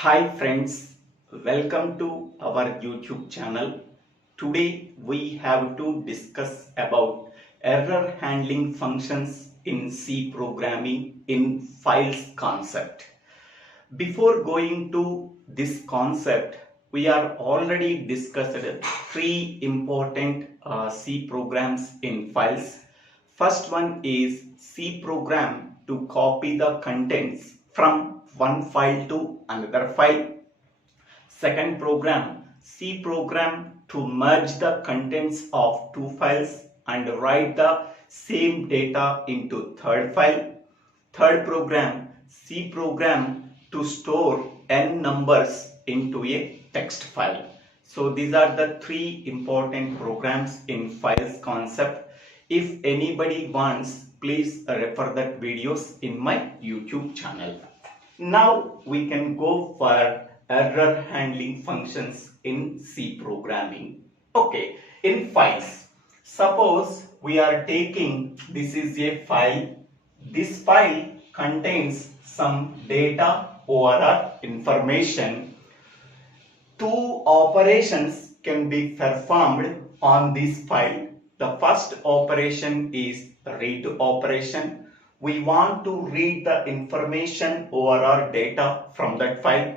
Hi friends, welcome to our YouTube channel. Today we have to discuss about error handling functions in C programming in files concept. Before going to this concept, we are already discussed three important C programs in files. First one is C program to copy the contents from one file to another file. Second program, C program to merge the contents of two files and write the same data into third file. Third program, C program to store n numbers into a text file. So these are the three important programs in files concept. If anybody wants, please refer that videos in my YouTube channel. Now we can go for error handling functions in C programming. Okay, in files, suppose we are taking, this is a file. This file contains some data or information. Two operations can be performed on this file. The first operation is read operation. We want to read the information or data from that file.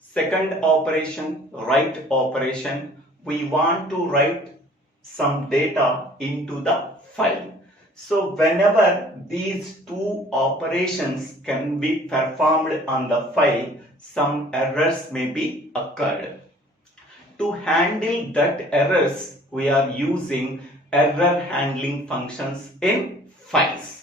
Second operation, write operation. We want to write some data into the file. So whenever these two operations can be performed on the file, some errors may be occurred. To handle that errors, we are using error handling functions in files.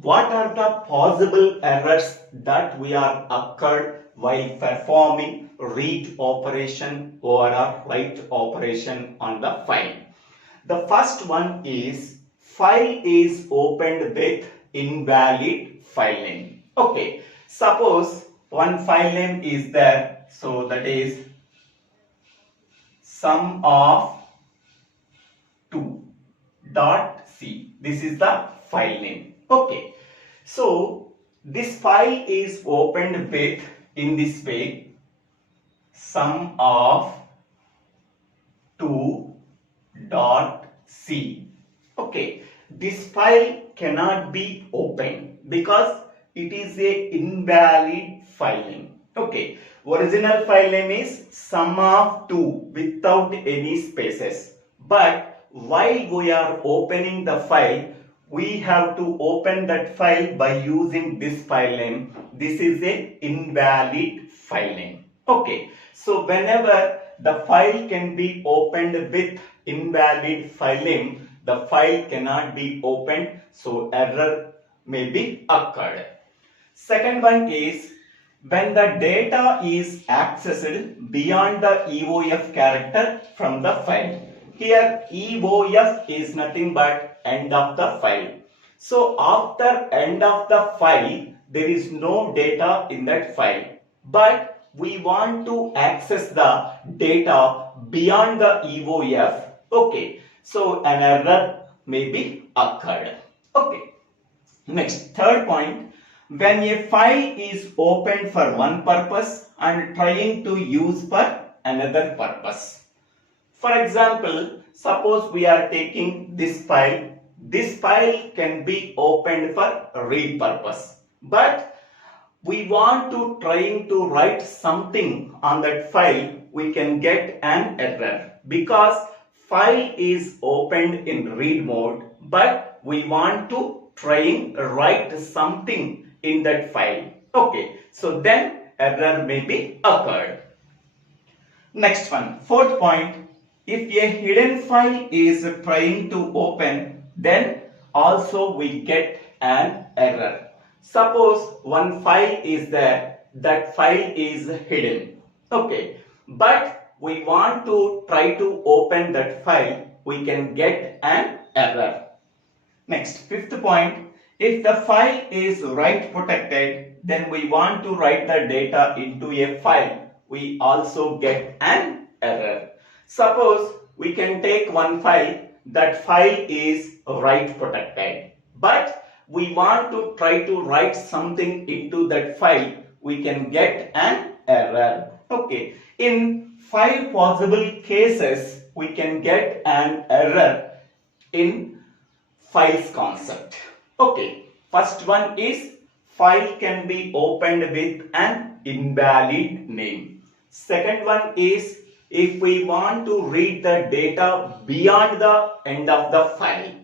What are the possible errors that we are occurred while performing read operation or write operation on the file? The first one is file is opened with invalid file name. Okay, suppose one file name is there, so that is sum of 2.c. This is the file name. Okay, so this file is opened with in this way, sum of 2.c. Okay, this file cannot be opened because it is a invalid file name. Okay, original file name is sum of 2 without any spaces, but while we are opening the file, we have to open that file by using this file name. This is a invalid file name. Okay, so whenever the file can be opened with invalid file name, the file cannot be opened, so error may be occurred. Second one is when the data is accessed beyond the EOF character from the file. Here EOF is nothing but end of the file. So after end of the file, there is no data in that file, but we want to access the data beyond the EOF. Okay, so an error may be occurred. Okay, next, third point, when a file is opened for one purpose and trying to use for another purpose. For example, suppose we are taking this file. This file can be opened for read purpose, but we want to trying to write something on that file, we can get an error because file is opened in read mode, but we want to trying write something in that file. Okay, so then error may be occurred. Next one, fourth point, if a hidden file is trying to open, then also we get an error. Suppose one file is there, that file is hidden. Okay, but we want to try to open that file, we can get an error. Next, fifth point, if the file is write protected, then we want to write the data into a file, we also get an error. Suppose we can take one file, that file is write protected, but we want to try to write something into that file, we can get an error. Okay, in 5 possible cases we can get an error in files concept. Okay, first one is file can be opened with an invalid name. Second one is if we want to read the data beyond the end of the file.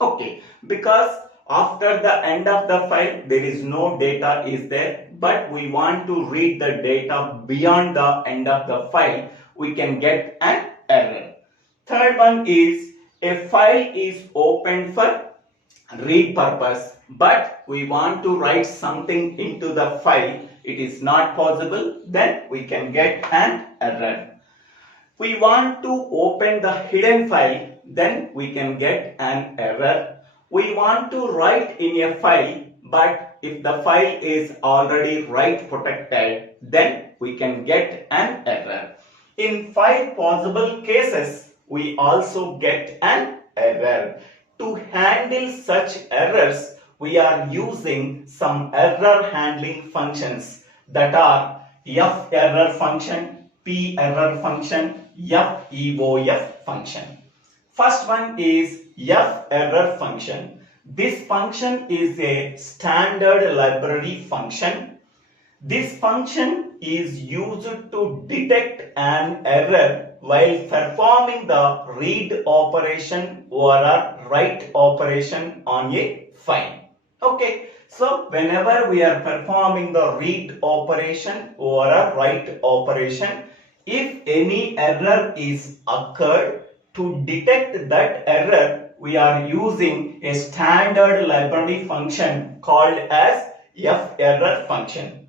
Okay, because after the end of the file there is no data is there, but we want to read the data beyond the end of the file, we can get an error. Third one is a file is opened for read purpose, but we want to write something into the file, it is not possible, then we can get an error. We want to open the hidden file, then we can get an error. We want to write in a file, but if the file is already write protected, then we can get an error. In 5 possible cases, we also get an error. To handle such errors, we are using some error handling functions that are ferror function, perror function, feof function. First one is ferror function. This function is a standard library function. This function is used to detect an error while performing the read operation or a write operation on a file. Okay, so whenever we are performing the read operation or a write operation, if any error is occurred, to detect that error, we are using a standard library function called as ferror function.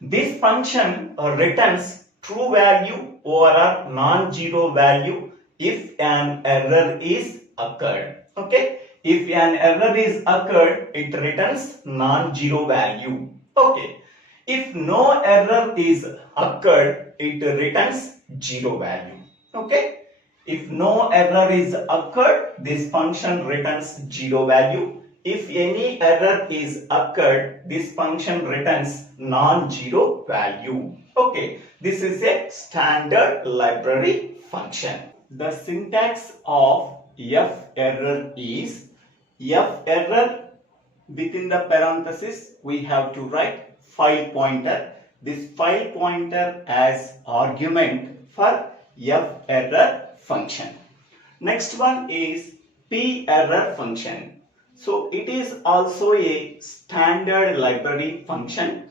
This function returns true value or a non-zero value if an error is occurred. Okay, if an error is occurred, it returns non-zero value. Okay, if no error is occurred, it returns zero value. Okay, if no error is occurred, this function returns zero value. If any error is occurred, this function returns non-zero value. Okay, this is a standard library function. The syntax of ferror is ferror within the parenthesis we have to write file pointer. This file pointer as argument for ferror function. Next one is perror function. So it is also a standard library function.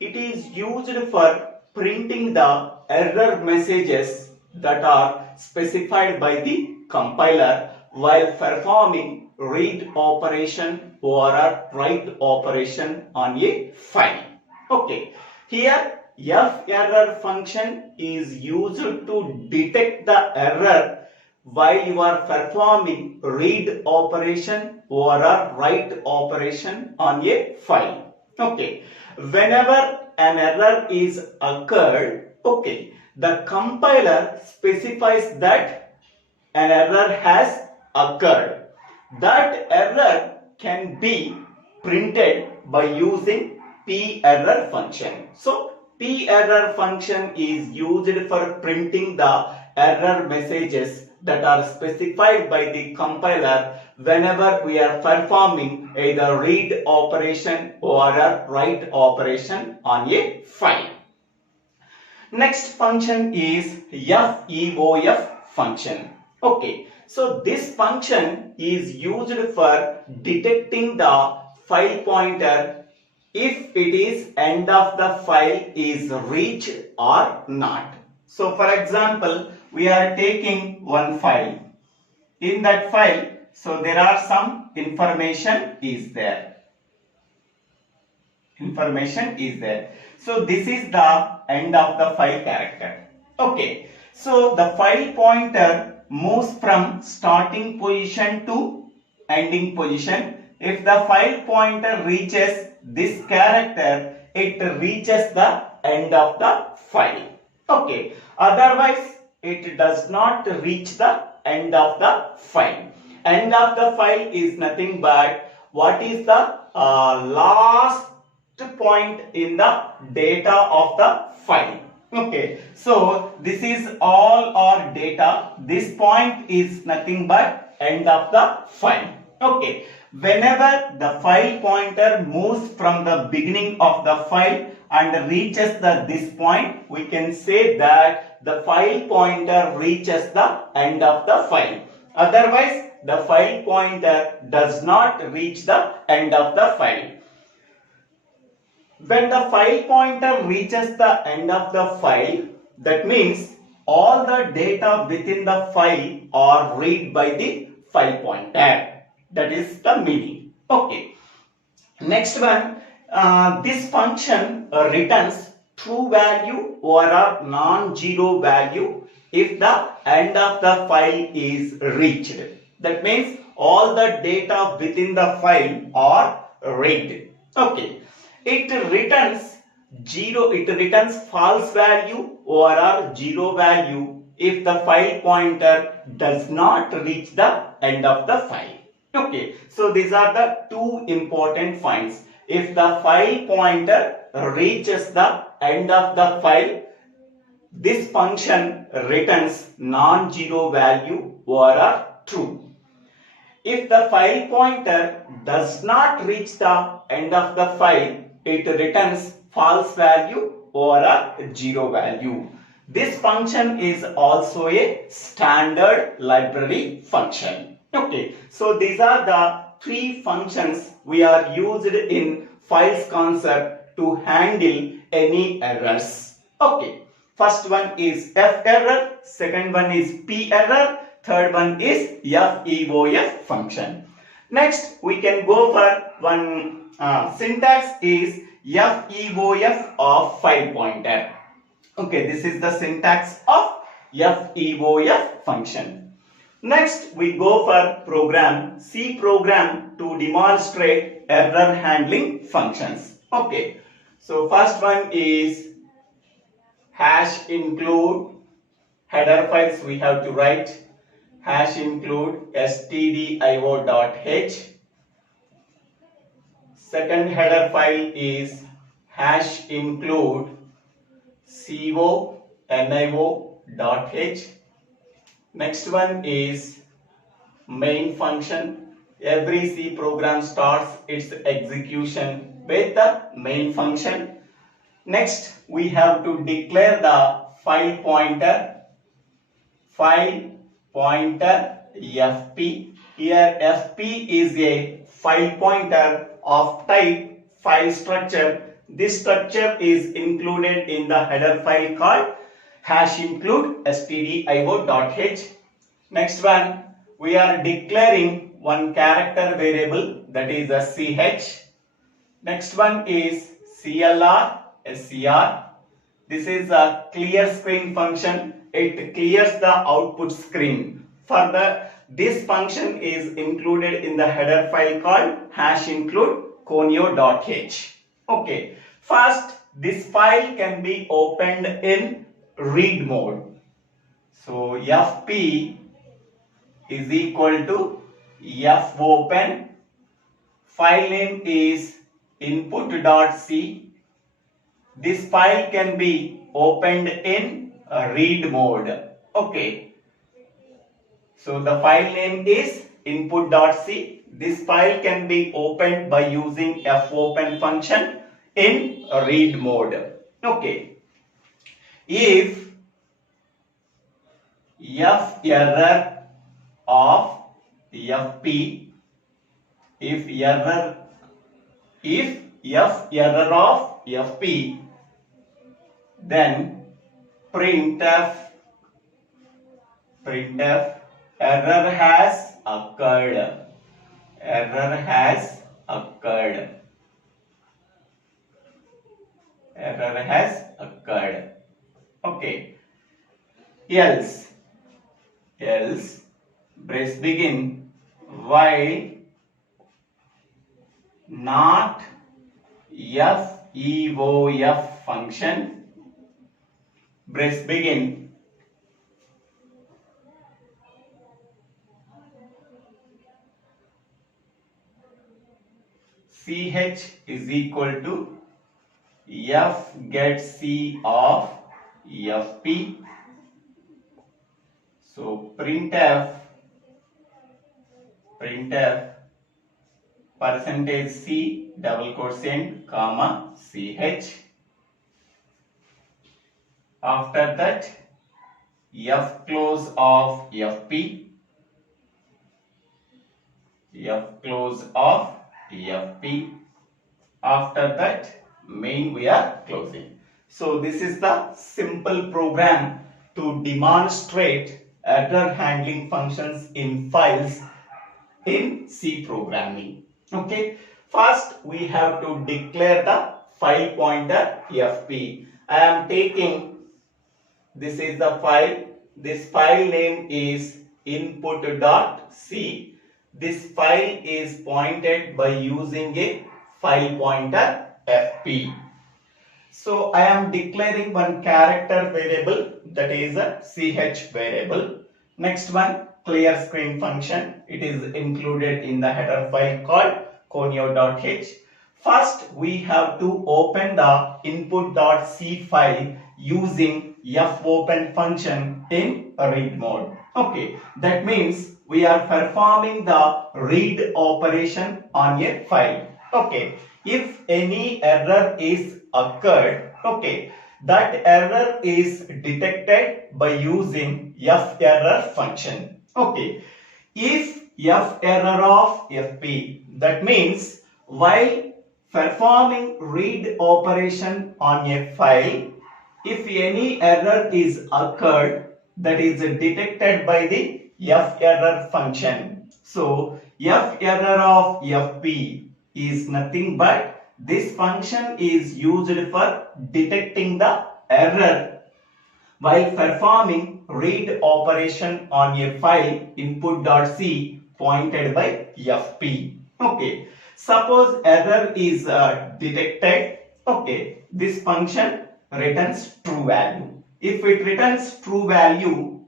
It is used for printing the error messages that are specified by the compiler while performing read operation or a write operation on a file. Okay, here ferror function is used to detect the error while you are performing read operation or a write operation on a file. Okay, whenever an error is occurred, okay, the compiler specifies that an error has occurred. That error can be printed by using perror function. So perror function is used for printing the error messages that are specified by the compiler whenever we are performing either read operation or a write operation on a file. Next function is feof function. Okay, so this function is used for detecting the file pointer if it is end of the file is reached or not. So for example, we are taking one file. In that file, so there are some information is there. So this is the end of the file character. Okay, so the file pointer moves from starting position to ending position. If the file pointer reaches this character, it reaches the end of the file. Okay, otherwise it does not reach the end of the file. End of the file is nothing but what is the last point in the data of the file. Okay, so this is all our data. This point is nothing but end of the file. Okay, whenever the file pointer moves from the beginning of the file and reaches this point, we can say that the file pointer reaches the end of the file. Otherwise, the file pointer does not reach the end of the file. When the file pointer reaches the end of the file, that means all the data within the file are read by the file pointer. That is the meaning. Okay. Next one, this function returns true value or a non-zero value if the end of the file is reached. That means all the data within the file are read. Okay. It returns false value or a zero value if the file pointer does not reach the end of the file. Okay, so these are the two important points. If the file pointer reaches the end of the file, this function returns non-zero value or a true. If the file pointer does not reach the end of the file, it returns false value or a zero value. This function is also a standard library function. Okay, so these are the three functions we are used in files concept to handle any errors. Okay, first one is F error, second one is P error, third one is feof function. Next, we can go for one syntax is feof of file pointer. Okay, this is the syntax of feof function. Next, we go for program, C program to demonstrate error handling functions. Okay, so first one is hash include header files we have to write. Hash include stdio.h. Second header file is hash include conio.h. Next one is main function. Every C program starts its execution with the main function. Next, we have to declare the file pointer. File pointer fp. Here fp is a file pointer of type file structure. This structure is included in the header file called hash include stdio.h. Next one, we are declaring one character variable, that is a ch. Next one is clr scr. This is a clear screen function. It clears the output screen. This function is included in the header file called hash include conio.h. Okay, first this file can be opened in read mode. So fp is equal to fopen. File name is input.c. This file can be opened in read mode. Okay, so the file name is input.c. This file can be opened by using fopen function in read mode. Okay, if f error of fp, if f error of fp, then printf error has occurred. Error has occurred. Error has occurred. Okay. Else brace begin while not feof function, brace begin ch is equal to f gets c of fp. So printf percentage c double quotient comma ch. After that f close of fp, f close of fp. After that main we are closing. So this is the simple program to demonstrate error handling functions in files in C programming. Okay, first we have to declare the file pointer fp. I am taking, this is the file, this file name is input.c. This file is pointed by using a file pointer fp. So I am declaring one character variable, that is a ch variable. Next one, clear screen function. It is included in the header file called conio.h. First we have to open the input.c file using fopen function in read mode. Okay, that means we are performing the read operation on a file. Okay, if any error is occurred, okay, that error is detected by using ferror function. Okay, if ferror of fp, that means while performing read operation on a file, if any error is occurred, that is detected by the ferror function. So ferror of fp is nothing but this function is used for detecting the error while performing read operation on a file input.c pointed by fp. Okay, suppose error is detected. Okay, this function returns true value. If it returns true value,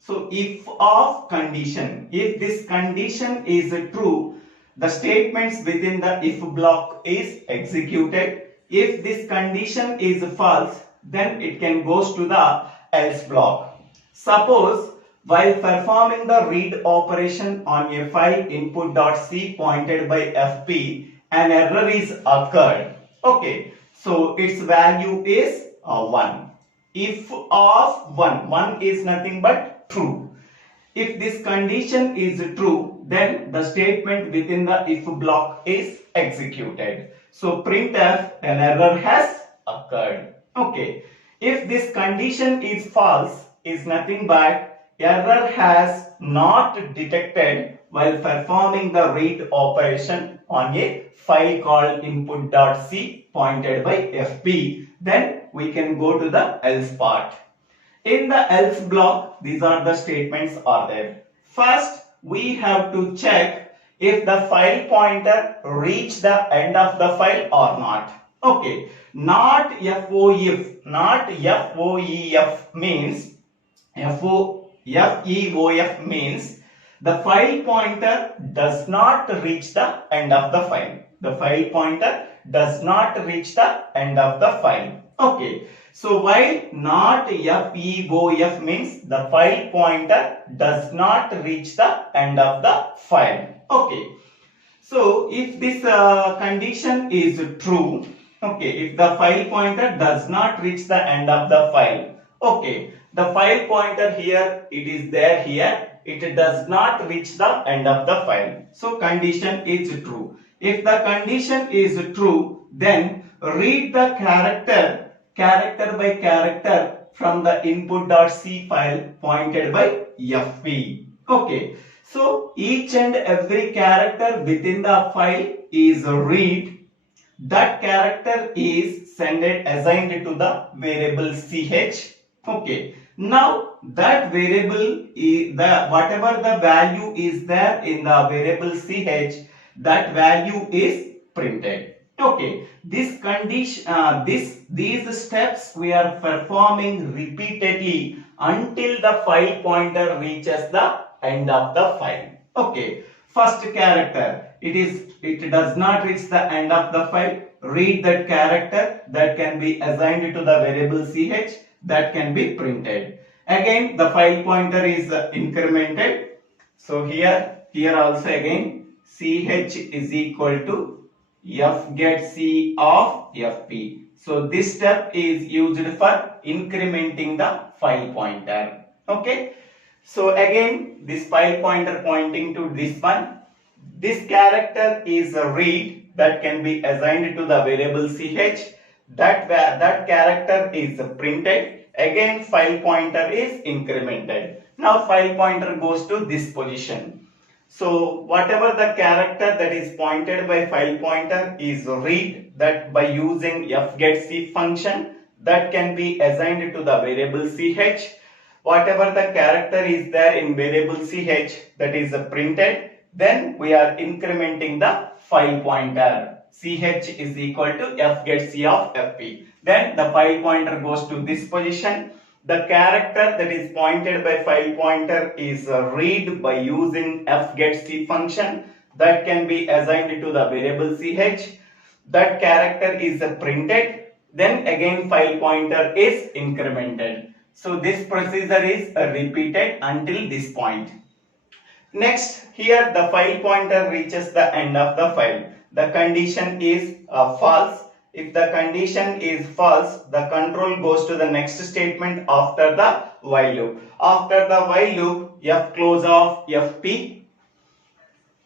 so if of condition, if this condition is true, the statements within the if block is executed. If this condition is false, then it can goes to the else block. Suppose while performing the read operation on a file input.c pointed by fp, an error is occurred. Okay, so its value is 1. If of 1 is nothing but true. If this condition is true, then the statement within the if block is executed. So printf, an error has occurred. Okay, if this condition is false, is nothing but error has not detected while performing the read operation on a file called input.c pointed by fp, then we can go to the else part. In the else block, these are the statements are there. First, we have to check if the file pointer reach the end of the file or not. Okay, not feof, not feof means feof means the file pointer does not reach the end of the file. The file pointer does not reach the end of the file. Okay, so while not feof means the file pointer does not reach the end of the file. Okay, so if this condition is true, okay, if the file pointer does not reach the end of the file, okay, the file pointer here, it is there here, it does not reach the end of the file. So condition is true. If the condition is true, then read the character by character from the input.c file pointed by fp. Okay, so each and every character within the file is read. That character is assigned to the variable ch. Okay, now that variable is whatever the value is there in the variable ch, that value is printed. Okay, this condition, these steps we are performing repeatedly until the file pointer reaches the end of the file. Okay, first character, it does not reach the end of the file. read that character that can be assigned to the variable ch that can be printed. Again, the file pointer is incremented. So here also again ch is equal to f get c of fp. So this step is used for incrementing the file pointer. Okay. So again this file pointer pointing to this one. This character is a read that can be assigned to the variable ch. That character is printed. Again file pointer is incremented. Now file pointer goes to this position. So whatever the character that is pointed by file pointer is read that by using fgetC function that can be assigned to the variable ch. Whatever the character is there in variable ch that is printed, then we are incrementing the file pointer. ch is equal to fgetC of fp. Then the file pointer goes to this position. The character that is pointed by file pointer is read by using fgetC function that can be assigned to the variable ch. That character is printed. Then again file pointer is incremented. So this procedure is repeated until this point. Next, here the file pointer reaches the end of the file. The condition is false. If the condition is false, the control goes to the next statement after the while loop. After the while loop, f close of fp.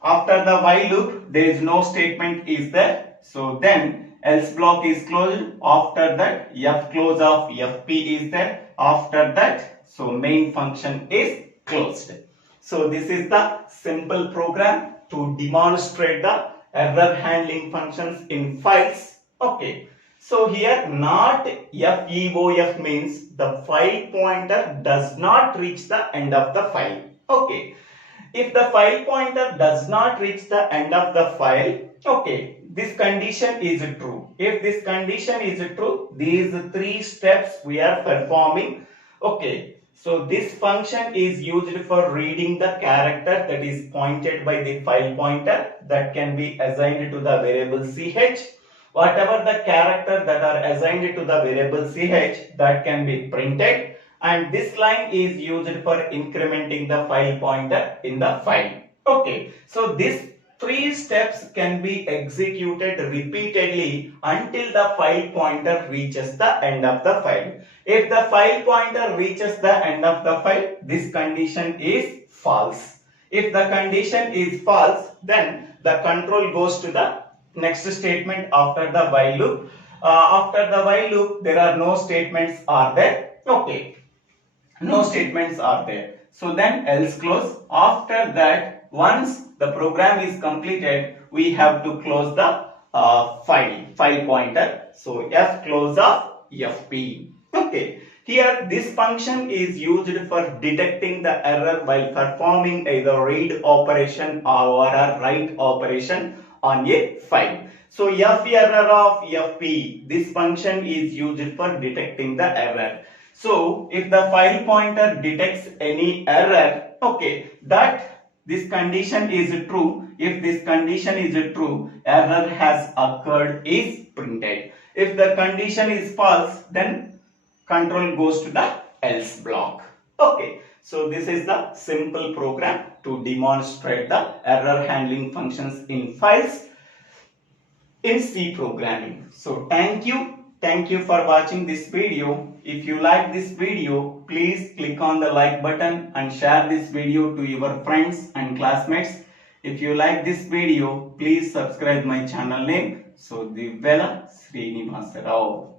After the while loop, there is no statement is there. So then else block is closed. After that, f close of fp is there. After that, so main function is closed. So this is the simple program to demonstrate the error handling functions in files. Okay, so here not feof means the file pointer does not reach the end of the file. Okay, if the file pointer does not reach the end of the file, okay, this condition is true. If this condition is true, these three steps we are performing. Okay, so this function is used for reading the character that is pointed by the file pointer that can be assigned to the variable ch. Whatever the character that are assigned to the variable ch that can be printed, and this line is used for incrementing the file pointer in the file. Okay, so these three steps can be executed repeatedly until the file pointer reaches the end of the file. If the file pointer reaches the end of the file, this condition is false. If the condition is false, then the control goes to the next statement after the while loop. After the while loop, there are no statements are there. Okay, no statements are there. So then else close. After that, once the program is completed, we have to close the file pointer. So f close of fp. Okay, here this function is used for detecting the error while performing either read operation or a write operation on a file. So ferror of fp, this function is used for detecting the error. So if the file pointer detects any error, okay, that this condition is true. If this condition is true, error has occurred is printed. If the condition is false, then control goes to the else block. Okay, so this is the simple program to demonstrate the error handling functions in files in C programming. So thank you for watching this video. If you like this video, please click on the like button and share this video to your friends and classmates. If you like this video, please subscribe my channel name. So Divvela Srinivasa Rao.